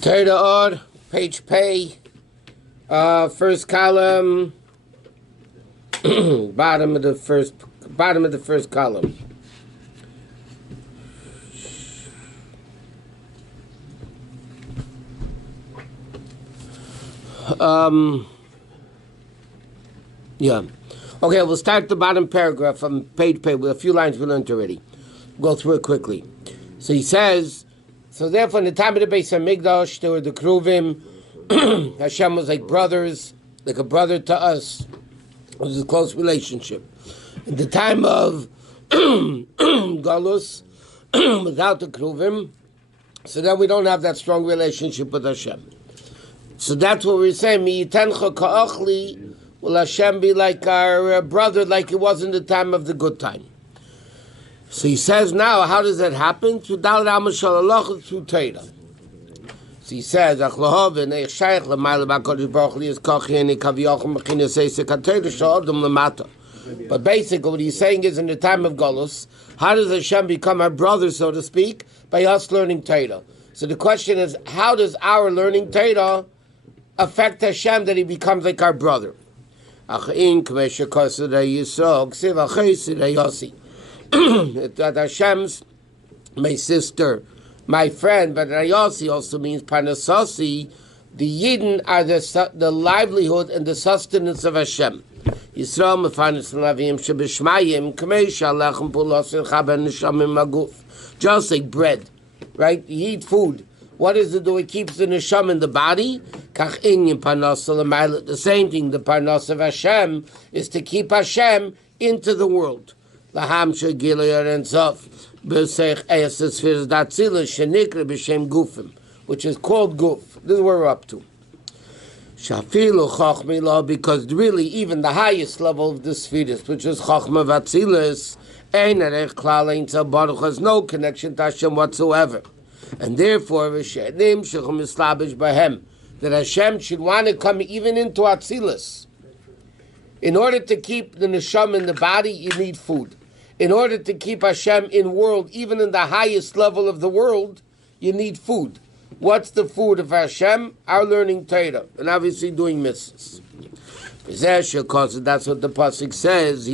Torah Or Page Pay, first column, bottom of the first column. Yeah. Okay, we'll start the bottom paragraph from page with a few lines we learned already. We'll go through it quickly. So he says, so therefore in the time of the Beis HaMikdash, there were the Kruvim. Hashem was like brothers, like a brother to us. It was a close relationship. In the time of Galus, without the Kruvim, so then we don't have that strong relationship with Hashem. So that's what we're saying. Will Hashem be like our brother, like it was in the time of the good time? So he says now, how does that happen? Through Dal Ramashal, through Torah. So he says, but basically what he's saying is in the time of Golus, how does Hashem become our brother, so to speak? By us learning Torah. So the question is, how does our learning Torah affect Hashem that he becomes like our brother? That Hashem's my sister, my friend, but Rayasi also means Parnasasi. The Yidden are the livelihood and the sustenance of Hashem. Yisrael mefanis lavim shebishmayim k'meisha lechem pulos elchaben neshamim maguf. Just like bread, right? You eat food. What does it do? It keeps the neshama in the body. Kach inyan parnasa l'mayla. The same thing. The parnasa of Hashem is to keep Hashem into the world. Laham shegilayar and sof b'seich eses firs datzila shenikra b'shem gufim, which is called guf. This is where we're up to. Shafilu chachmila, because really even the highest level of the spheres, which is chachma vatzilas, ein erech klal ein tzal baruch, has no connection to Hashem whatsoever. And therefore, that Hashem should want to come even into Atzilus. In order to keep the neshama in the body, you need food. In order to keep Hashem in world, even in the highest level of the world, you need food. What's the food of Hashem? Our learning Torah, and obviously doing mitzvahs. That's what the pasuk says.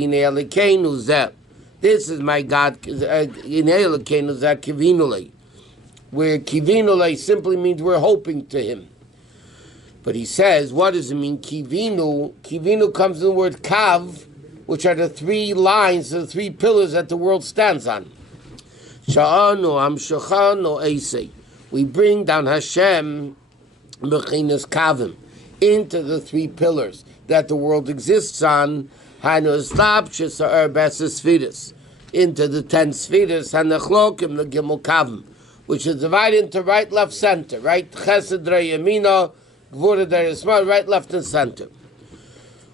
This is my God. Where kivinule simply means we're hoping to him. But he says, what does it mean, kivinu? Kivinu comes in the word kav, which are the three lines, the three pillars that the world stands on. Sha'anu amshachanu eisei. We bring down Hashem, mechinas kavim, into the three pillars that the world exists on, into the 10 spheres, hanachlokim, the gimel kavim, which is divided into right, left, center, right? Chesed, Yamina, Gvura, Derisma, right, left, and center.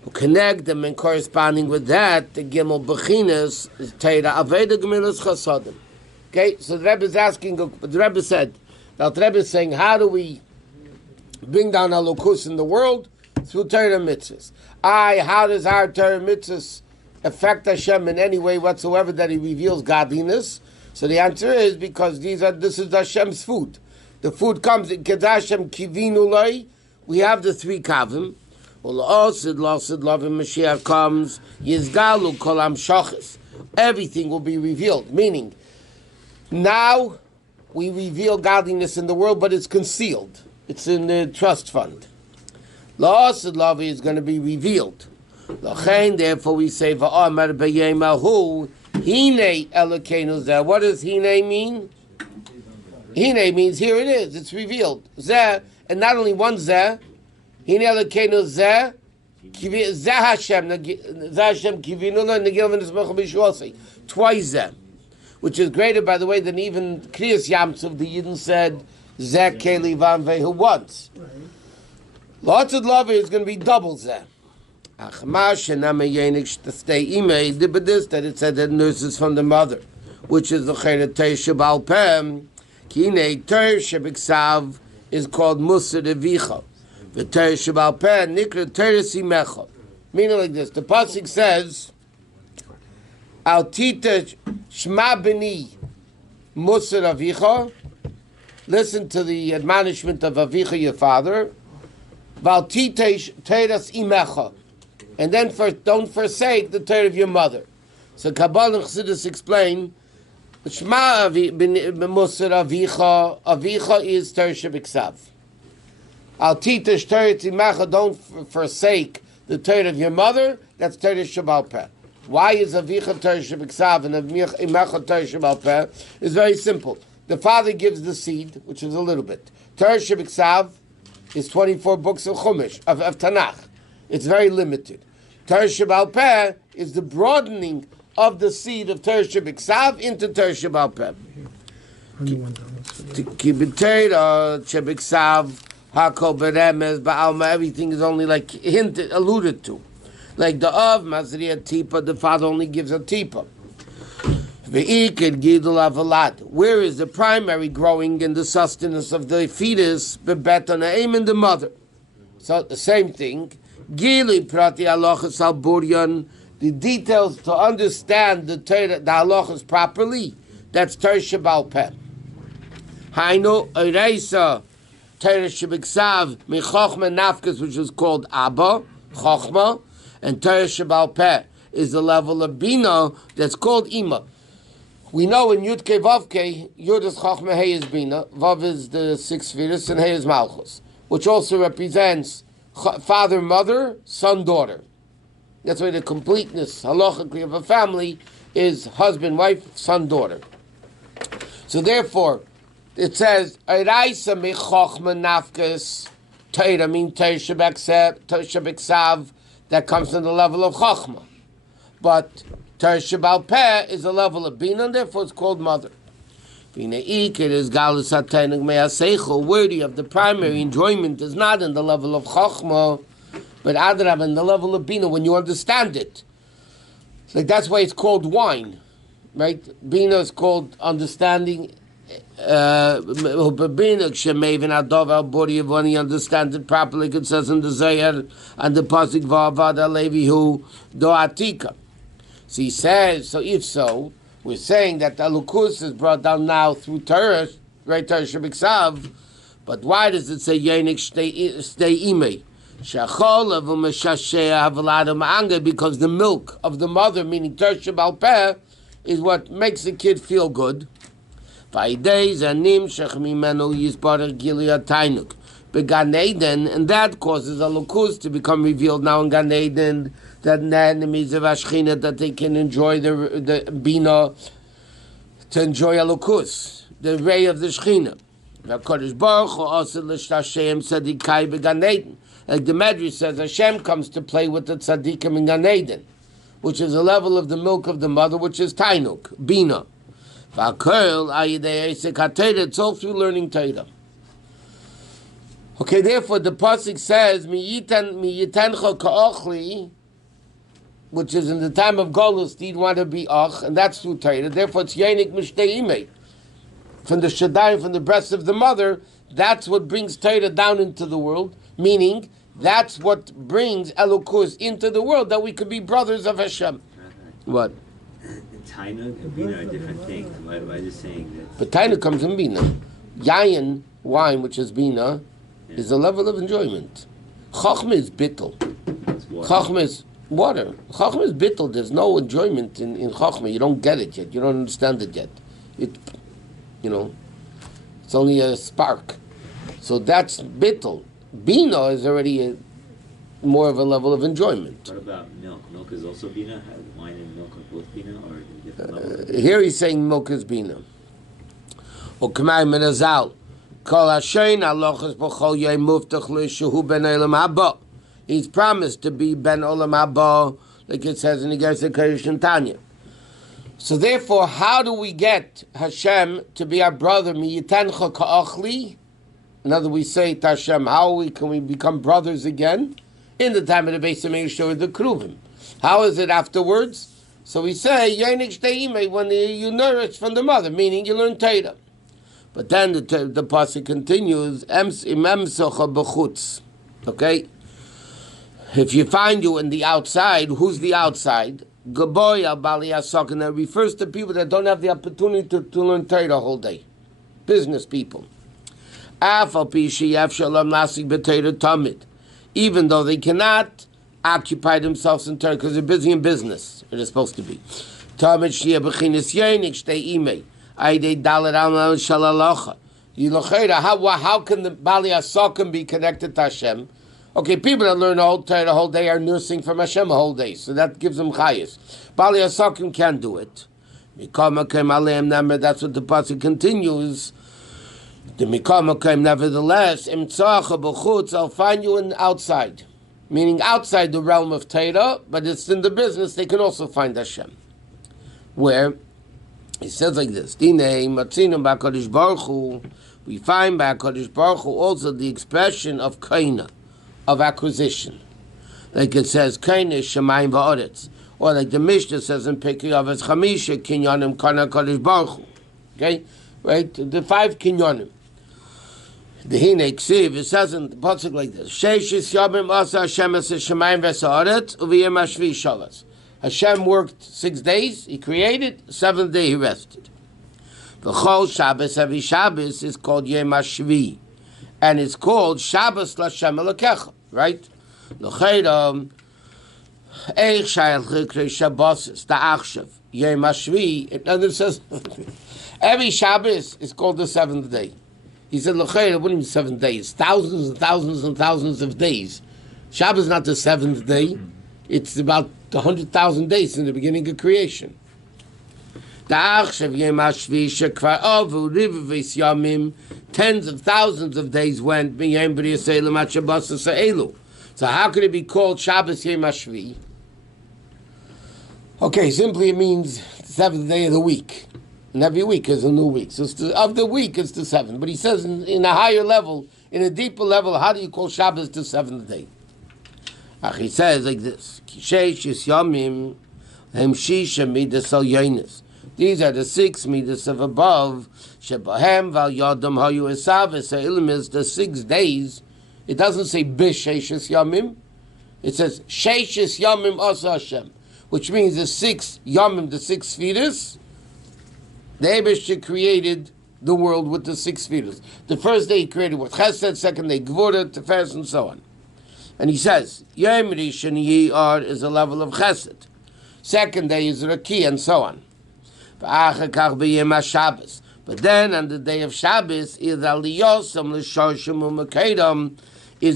We connect them, and corresponding with that, the Gimel Bechinas is Teira Aveda Gemilas Chasadim. Okay, so the Rebbe is asking, the Rebbe said, now the Rebbe is saying, how do we bring down Elokus in the world? Through Torah mitzvahs. How does our Torah mitzvahs affect Hashem in any way whatsoever that he reveals godliness? So the answer is because this is Hashem's food. The food comes in Kedashem Kivinu Loi. We have the three kavim. Osid Lavim Mashiach comes. Yizgalu Kolam Shachis. Everything will be revealed. Meaning, now we reveal godliness in the world, but it's concealed. It's in the trust fund. La'osid Lavi is going to be revealed. L'chein, therefore we say Va'amar B'yemahu. Hine Elokeinu Zeh. What does Hine mean? Hine means here it is. It's revealed. Zeh, and not only one Zeh. Hine Elokeinu Zeh. Zeh Hashem. Zeh Hashem Kivinu Negil V'Nismach B'Shuosei. Twice Zeh, which is greater, by the way, than even Kriyas Yamsuf. The Yidden said Zeh Keli Van Vehu once. Lots of love is going to be double Zeh. Achmash and Amayenik to stay email but this that it said that nurses from the mother, which is the Chayra Teisha Pem. Kine Teisha Biksav is called Musa Revicha. The Teisha Pem Nikra Teresi Mecha. Meaning like this. The pasuk says, Al Tita Shma Beni Musa Revicha listen to the admonishment of Avicha, your father, Val titesh teiras imecha, and then don't forsake the Torah of your mother. So Kabbalah and Chassidus explain, Shema b'musar Avicha, Avicha is Torah shebiksav. Al titesh Torah imecha, don't forsake the Torah of your mother, that's Torah shebal peh. Why is Avicha Torah shebiksav and Imecha Torah shebal peh? It's very simple. The father gives the seed, which is a little bit. Torah shebiksav is 24 books of Chumash, of Tanakh. It's very limited. Torah shebal peh is the broadening of the seed of Torah shebiksav into Torah shebal peh. Kibitera shebiksav hakol beremes ba'alma. Everything is only like hinted, alluded to. Like the of Mazriya Tipa, the father only gives a Tipa. Where is the primary growing in the sustenance of the fetus? Bebet aim in the mother. So the same thing. Gili prati halachas al buryan. The details to understand the Torah, the halachas properly. That's Torah shebal peh. Hainu oreisa Torah shebiksav michochma nafkas, which is called Abba Chochma. And Torah shebal peh is the level of Bina that's called Ima. We know in Yud Ke Vav Ke, Yud is Chachma, Hey is Bina, Vav is the 6 Sfiros, and Hey is Malchus, which also represents father, mother, son, daughter. That's why the completeness, halachically, of a family is husband, wife, son, daughter. So therefore, it says, Eiraisa me Chachma nafkas, Torah, mean Torah shebiksav, that comes from the level of Chachma. But Torah shebal peh is the level of Bina, and therefore it's called mother. Bina ik, it is galus hatenug me'aseichel, worthy of the primary enjoyment is not in the level of Chachma, but adrab in the level of Bina, when you understand it. Like that's why it's called wine, right? Bina is called understanding. When he understands it properly, it says in the Zayar and the Pasuk Va'avad Levi who do Atika. So he says, so if so, we're saying that the Alukus is brought down now through Torah, right? Torah Shebiksav, but why does it say Yenik stay imei? Because the milk of the mother, meaning Torah Shebal Peh, is what makes the kid feel good. And that causes a lukus to become revealed now in Gan Eden, that the enemies of Ashchina, that they can enjoy the Bina, to enjoy a lukus, the ray of the Shechina. Like the Medrash says, Hashem comes to play with the tzaddikim in Gan Eden, which is a level of the milk of the mother, which is Tainuk, Bina. It's all through learning Torah. Okay, therefore the pasuk says, which is in the time of Golus, he'd want to be ach, and that's through Torah. Therefore it's Yenik Mishtei Imei. From the Shaddai, from the breast of the mother, that's what brings Torah down into the world, meaning that's what brings Elokus into the world, that we could be brothers of Hashem. What? Tainug and Bina are different things. Why are you saying that? But Tainug comes in Bina. Yayin, wine, which is Bina, is a level of enjoyment. Chachma is bittul. Chachma is water. Chachma is bittul. There's no enjoyment in Chachma. You don't get it yet. You don't understand it yet. It's only a spark. So that's bittul. Bina is already more of a level of enjoyment. What about milk? Milk is also Bina? Wine and milk are both Bina, or different levels? Here he's saying milk is Bina. Or Kamay Menazal. He's promised to be Ben Olam Haba, like it says in the Gersa Kodesh and Tanya. So therefore, how do we get Hashem to be our brother? In other words, we say to Hashem, can we become brothers again? In the time of the Beis Hamikdash with the Kruvim. How is it afterwards? So we say, when you nourish from the mother, meaning you learn Torah. But then the pasuk continues, okay? If you find you in the outside, who's the outside? And that refers to people that don't have the opportunity to learn Torah the whole day. Business people. Even though they cannot occupy themselves in Torah because they're busy in business, it is supposed to be. How can the Bali Asakim be connected to Hashem? Okay, people that learn the whole Torah the whole day are nursing from Hashem the whole day, so that gives them chayas. Bali Asakim can't do it. That's what the pasuk continues. Nevertheless, I'll find you outside, meaning outside the realm of Torah, but it's in the business. They can also find Hashem. Where he says like this: we find by Kodesh Baruch Hu also the expression of kaina, of acquisition, like it says kaina shemayim va'aretz, or like the Mishnah says in Pirkei Avos Chamisha kinyanim kana Kodesh Baruch Hu. Okay, right? The 5 kinyanim. The Hine Ksiv, it says in the pasuk like this: Sheishis Yomim Asa Hashem Es Shemayim V'Sa'aretz Uv'Yem Hashvi Shalas. Hashem worked 6 days, He created, 7th day He rested. The Chol Shabbos, every Shabbos is called Yom Hashvi, and it's called Shabbos L'Hashem Elokecha, right? L'Chayram Eich Shayach L'Krei Shabbos Ta'achshav Yom Hashvi. It says every Shabbos is called the 7th day. He said, L'Chayr, what do you mean 7 days? Thousands and thousands and thousands of days. Shabbos is not the 7th day. It's about 100,000 days in the beginning of creation. Tens of thousands of days went. So how could it be called Shabbos Yom Hashvi? Okay, simply it means the 7th day of the week. And every week is a new week. So of the week, it's the 7th. But he says in a higher level, in a deeper level, how do you call Shabbos the 7th day? He says like this: These are the 6 midas of above. The 6 days. It doesn't say b'sheishis yamim. It says sheishis yamim asa Hashem, which means the 6 yamim, the 6 fetus. The Eibishter created the world with the 6 fetus. The first day He created with Chesed, second day Gvura, Tefes, and so on. And He says, Yom Rishon Yiyar is a level of Chesed. Second day is Raki, and so on. But then on the day of Shabbos, is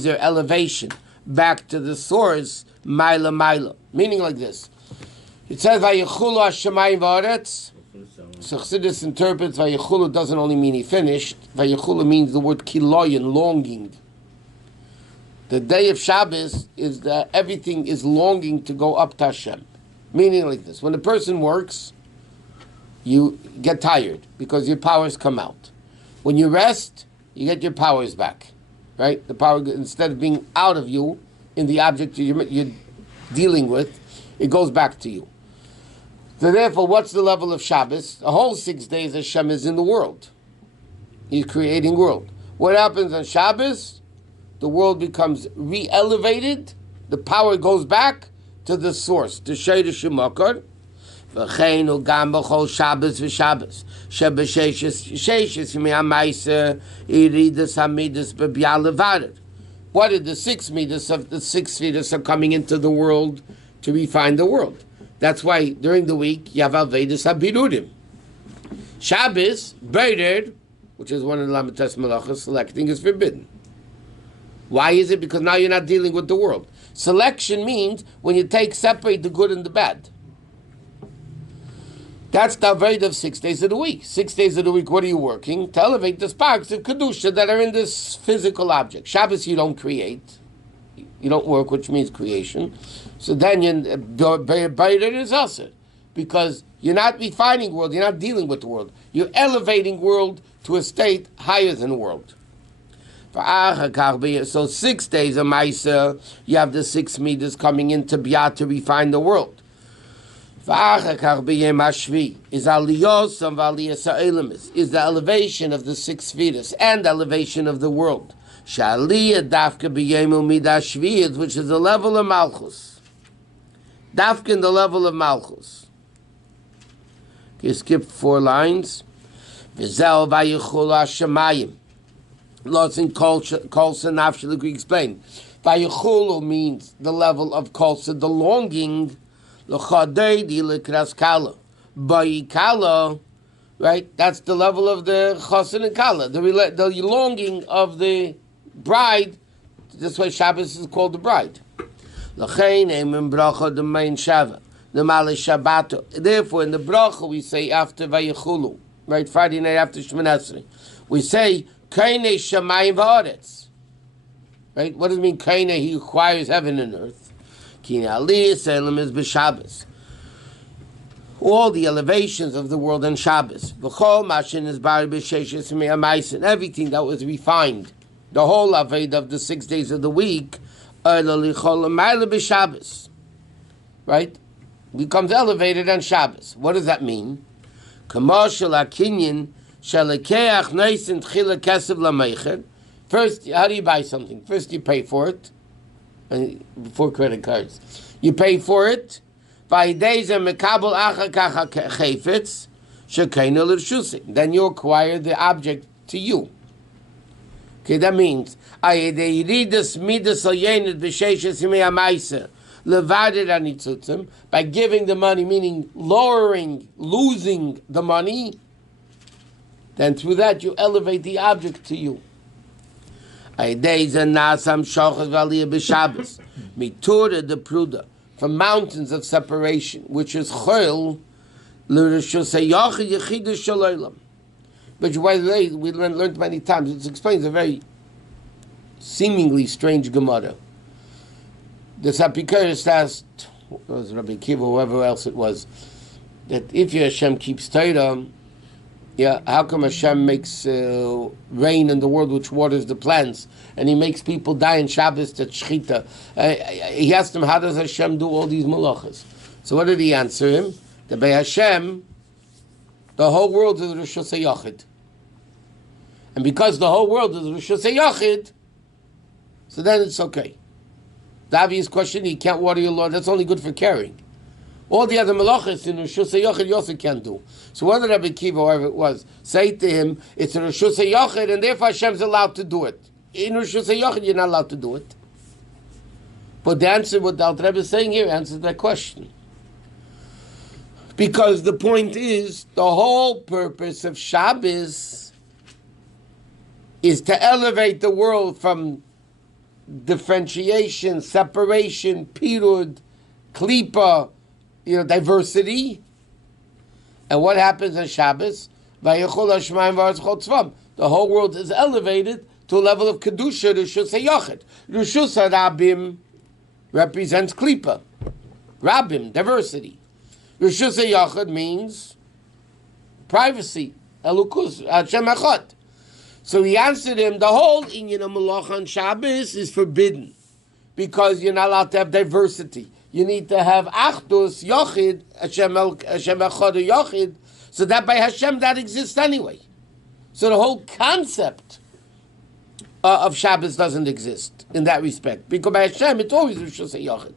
there elevation back to the source, Maila Maila. Meaning like this. It says, Vayichulu Hashemayim V'aretz. So Chassidus interprets Vayichulu doesn't only mean He finished. Vayichulu means the word kiloyan, longing. The day of Shabbos is that everything is longing to go up to Hashem. Meaning like this: when a person works, you get tired because your powers come out. When you rest, you get your powers back. Right? The power, instead of being out of you in the object you're dealing with, it goes back to you. So therefore, what's the level of Shabbos? The whole 6 days Hashem is in the world. He's creating world. What happens on Shabbos? The world becomes re-elevated. The power goes back to the source, to Sheidah Shemakar. V'cheinu gam b'chol Shabbos v'Shabbos. Shebesheishis mi'amaisa iridas hamidus b'biyal levared. What are the 6 midas of the 6 fetus are coming into the world to refine the world? That's why during the week you have Alvedus HaBirudim. Shabbos, Beirer, which is one of the Lamites Malachas, selecting is forbidden. Why is it? Because now you're not dealing with the world. Selection means when you separate the good and the bad. That's the Aved of 6 days of the week. 6 days of the week, what are you working? To elevate the sparks of Kedusha that are in this physical object. Shabbos you don't create. You don't work, which means creation. So then Beirer is also. Because you're not refining world, you're not dealing with the world. You're elevating world to a state higher than the world. So 6 days of Maisa, you have the 6 meters coming into Biyah to refine the world. Is the elevation of the 6 fetus and elevation of the world. Which is the level of Malchus. Dafka in the level of Malchus. You skip 4 lines. Lots in Kolsa Nafshel, the Greek explained. Vayechulu means the level of Kolsa, the longing. L'chadei l'kras kala. Bayikala, right? That's the level of the chosin and kala, the longing of the bride. This way Shabbos is called the bride. L'chein emin bracha the main shava, the male Shabbato. Therefore, in the bracha we say after Vayechulu, right? Friday night after Shemoneh Esrei, we say Kainei Shamayim V'Aretz. Right? What does it mean? Kainei, he acquires heaven and earth. Kine Aliyah Salem is b'Shabbos. All the elevations of the world on Shabbos. V'chol Mashin is Bari b'Sheshes Me'amaisen. Everything that was refined, the whole Aved of the 6 days of the week, b'Shabbos. Right? Becomes elevated on Shabbos. What does that mean? Kamashal Akinyan Shalakeach Naisin Tchila Kesef Lameicher. First, how do you buy something? First, you pay for it, before credit cards. You pay for it. Then you acquire the object to you. Okay, that means by giving the money, meaning losing the money, then through that you elevate the object to you. From mountains of separation, which is chol, which by the way we learned many times. It explains a very seemingly strange Gemara. The Sapikaris asked, it was Rabbi Kiva, whoever else it was, that if your Hashem keeps Torah, how come Hashem makes rain in the world which waters the plants, and He makes people die in Shabbos to Shechita? He asked him, how does Hashem do all these malachas? So what did he answer him? That by Hashem, the whole world is Rosh Hashanah. And because the whole world is Rosh Hashanah, so then it's okay. The obvious question, you can't water your lawn, that's only good for carrying. All the other malachas in Rosh Hashanah you also can't do. So what did Rabbi Kiva, whoever it was, say to him, it's a Rosh Hashanah and therefore Hashem's allowed to do it. In Rosh Hashanah you're not allowed to do it. But the answer, what the Alter Rebbe is saying here, answers that question. Because the point is, the whole purpose of Shabbos is to elevate the world from differentiation, separation, pirud, klipa, diversity. And what happens on Shabbos? The whole world is elevated to a level of kedusha, Rishus HaYachid. Rishus HaRabim represents klipa, Rabim, diversity. Rishus HaYachid means privacy, Elukus, Hashem Echad. So he answered him, the whole inyan of Malach on Shabbos is forbidden because you're not allowed to have diversity. You need to have Achdus, Yachid, Hashem Echad Yachid, so that by Hashem that exists anyway. So the whole concept of Shabbos doesn't exist in that respect. Because by Hashem it's always Rishus HaYachid.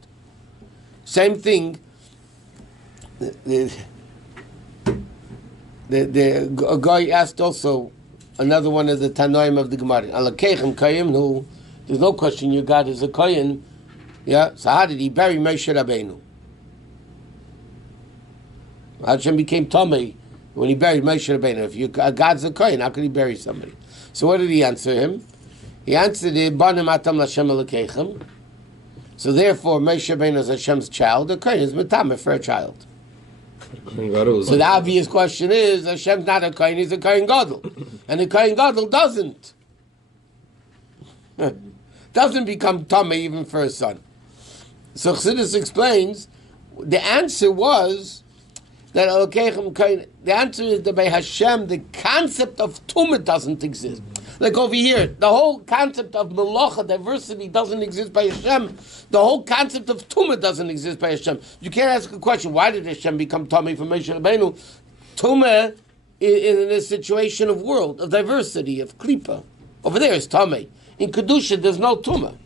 Same thing, a guy asked also, another one of the Tanoim of the Gemara, Alakeichem Kayim, who, there's no question your God is a Kohen. So how did he bury Moshe Rabbeinu? Hashem became Tomei when he buried Moshe Rabbeinu. If God's a Kohen, how could he bury somebody? So what did he answer him? He answered it, Banim Atam Lashem Alakeichem. So therefore, Moshe Rabbeinu is Hashem's child. The Kohen is Matameh for a child. So the obvious question is, Hashem's not a Kohen, he's a Kohen Gadol. And the Kohen Gadol doesn't become Tomei even for a son. So Chassidus explains, the answer was that the answer is that by Hashem the concept of tumah doesn't exist. Like over here, the whole concept of melacha, diversity, doesn't exist by Hashem. The whole concept of tumah doesn't exist by Hashem. You can't ask a question, why did Hashem become Tomei from Moshe Rabbeinu? Tumah is in a situation of world, of diversity, of klipa. Over there is Tomei. In Kedusha, there's no tumah.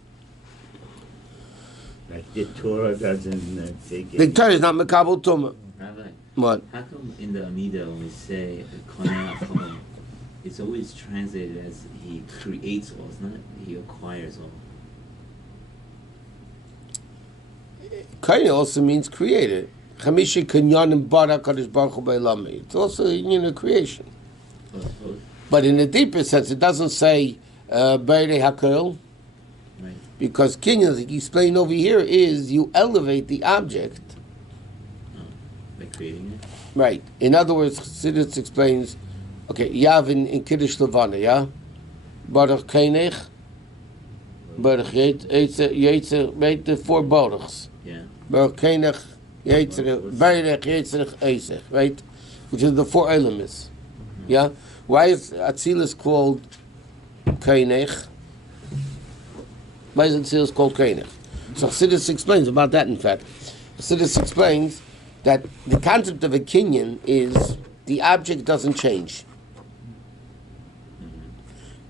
Like the Torah doesn't take it. The Torah is not Mekabel tumah. Rabbi, What? how come in the Amida when we say Kona Achom, it's always translated as he creates all. It's not he acquires all. Kain also means created. Chamishi Kinyanim Bara Kadosh Baruch Hu B'Elami. It's also a union of creation. But in a deeper sense, it doesn't say Beirei Hakel, Right. because Kinyan, like you explained over here, is you elevate the object. By creating it. Right. In other words, Chassidus explains, okay, Yav in Kiddush Levana, yeah? Baruch Kainech, Baruch Yetzer, right, the four Baruchs. Yeah. Baruch Kainech, Yetzer, Baruch Yetzer Eisech, right? Which is the four elements. Yeah? Why is Atzilus called Kainech? Why is Atzilus called Kainech? So Chassidus explains about that, in fact. Chassidus explains that the concept of a kinyan is the object doesn't change.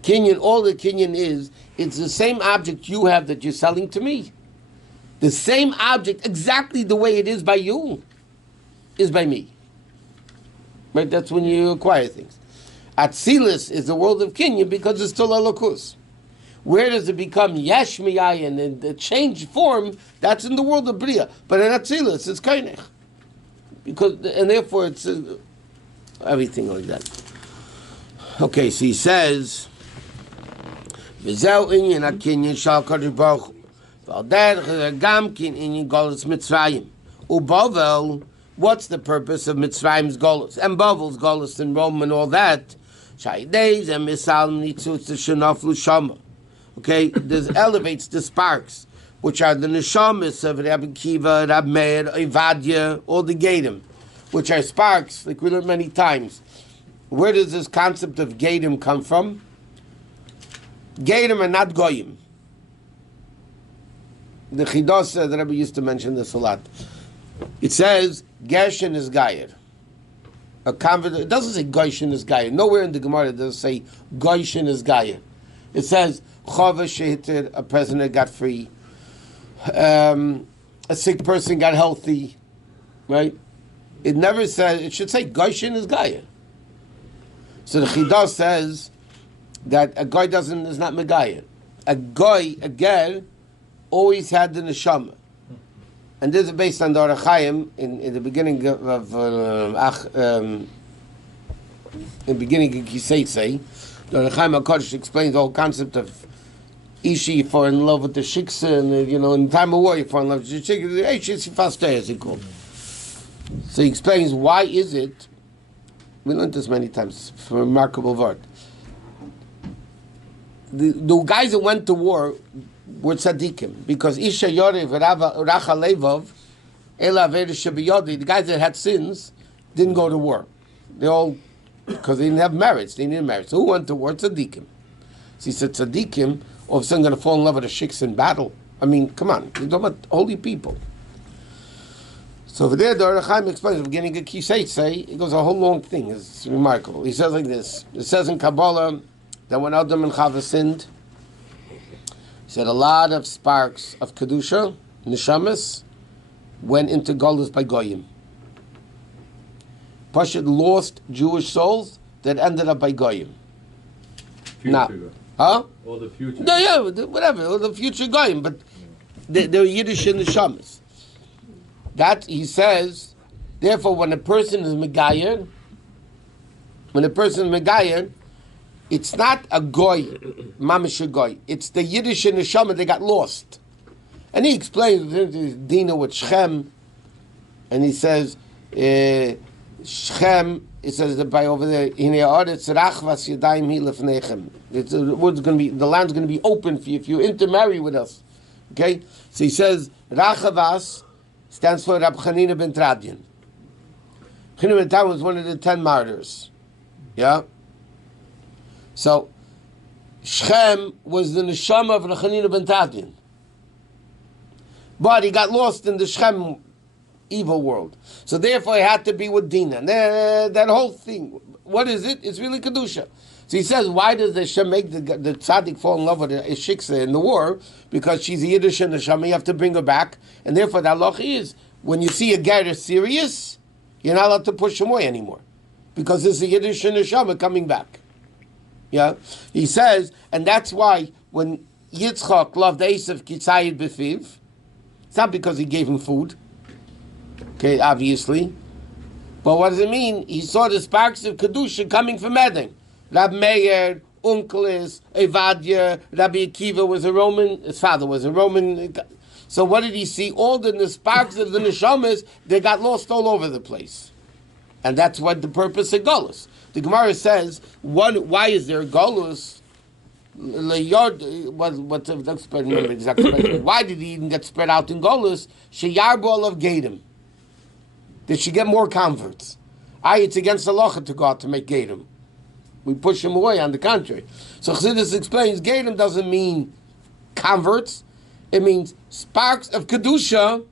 Kinyan, all the kinyan is, it's the same object you have that you're selling to me. The same object, exactly the way it is by you, is by me. Right? That's when you acquire things. Atzilus is the world of kinyan because it's still Elokus. Where does it become yesh miyayin and the changed form? That's in the world of Bria. But in Atzilus, it's kainech. Because, and therefore it's everything like that. Okay, so he says, "V'zeu inyan hakinyan shal Kadosh Baruch Hu, v'al derech gam kin inyan golus Mitzrayim. U'Bavel, what's the purpose of Mitzrayim's golus and Bavel's golus in Rome and all that? Shaideis and Misalm nitzutz shenaflu shama. Okay, this elevates the sparks, which are the neshamas of Rabbi Kiva, Rabbi Meir, Evadia, all the Gadim, which are sparks, like we learned many times. Where does this concept of Gadim come from? Gadim are not Goyim. The Chidos, the Rabbi used to mention this a lot. It says, Gershon is Gayer. It doesn't say Goyshin is Gayer. Nowhere in the Gemara does it say Goyshin is Gayer. It says, Chava Shehitir, a prisoner got free. A sick person got healthy, right? It never says, it should say Goyshin is Gayer. So the Chidah says that a guy is not Megayer. A ger, always had the neshama. And this is based on the Orach Chaim in the beginning of Kiseitzei. The Orach Chaim HaKadosh explains the whole concept of Ishi, you fall in love with the shiksa, and in time of war you fall in love with the shiksa, as he called. So he explains why is it. We learned this many times. It's a remarkable word. The guys that went to war were tzaddikim, because Isha Yorev Racha Levov Ela Aveda Shabiyodi, the guys that had sins didn't go to war. They all, because they didn't have merits, they needed merits. So who went to war? Tzaddikim. So he said tzaddikim all of a sudden going to fall in love with a shiks in battle. I mean, come on, you're talking about holy people. So over there, the Orach Chaim explains, beginning of Kiseitzei, it goes a whole long thing. It's remarkable. He says like this. It says in Kabbalah that when Adam and Chava sinned, he said a lot of sparks of Kedusha, Neshamas, went into Golus by Goyim. Pashut lost Jewish souls that ended up by Goyim. Now, huh? Or the future. No, yeah, whatever, or the future Goyim, but they're Yiddish in the Neshamas. That, he says, therefore, when a person is Megayer, it's not a Goy, Mamish a Goy. It's the Yiddish and the Neshama, they got lost. And he explains Dina with Shechem, and he says, Shechem, it says that by over there, the land's going to be open for you if you intermarry with us. Okay? So he says, Rachavas stands for Rab Chanina ben Tradian. Chanina ben Tradian was one of the 10 martyrs. Yeah? So, Shechem was the neshama of Chanina ben Tradian. But he got lost in the Shechem evil world. So therefore he had to be with Dinah. That whole thing, what is it? It's really Kedusha. So he says, why does the Shem make the tzaddik fall in love with a shiksa in the war? Because she's a Yiddish and neshama, you have to bring her back. And therefore the halach is, when you see a ger serious, you're not allowed to push him away anymore. Because there's a Yiddish and neshama coming back. Yeah, he says, and that's why when Yitzchak loved Esav Kitzayid B'fiv, it's not because he gave him food. Okay, obviously. But what does it mean? He saw the sparks of Kedusha coming from Eden. Rab Meir, Unkelis, Evadia, Rabbi Akiva was a Roman, his father was a Roman. So what did he see? All the sparks of the neshamas, they got lost all over the place. And that's what the purpose of Golus. The Gemara says, why is there a Golus? Remember exactly. Why did he even get spread out in Golus? Sheyarbol of Gadim. They should get more converts. It's against the halacha to go out to make Gadim. We push them away, on the contrary. So Chassidus explains, Gadim doesn't mean converts. It means sparks of Kedusha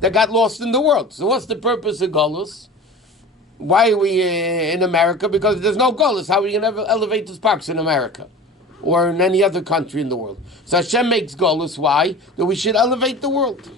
that got lost in the world. So what's the purpose of Golus? Why are we in America? Because there's no Golus. How are you going to elevate the sparks in America? Or in any other country in the world? So Hashem makes Golus. Why? That we should elevate the world.